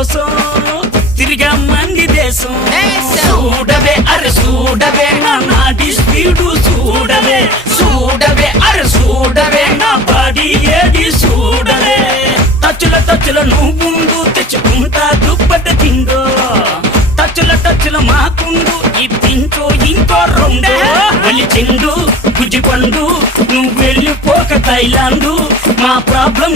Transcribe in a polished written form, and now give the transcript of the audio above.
కోసం తిరిగా మంది దేశం చూడవే అరే చూడవే నా నాటి స్పీడు చూడవే చూడవే అరే చూడవే నా బాడీ ఏది చూడవే టచ్ల నువ్వుండు తెచ్చుకుంటా దుప్పట తిండో టచ్ల మాకుండు ఇప్పించో ఇంకో రెండు వెళ్ళి చెండు గుజ్జిపండు నువ్వు వెళ్ళిపోక థైలాండు మా ప్రాబ్లమ్స్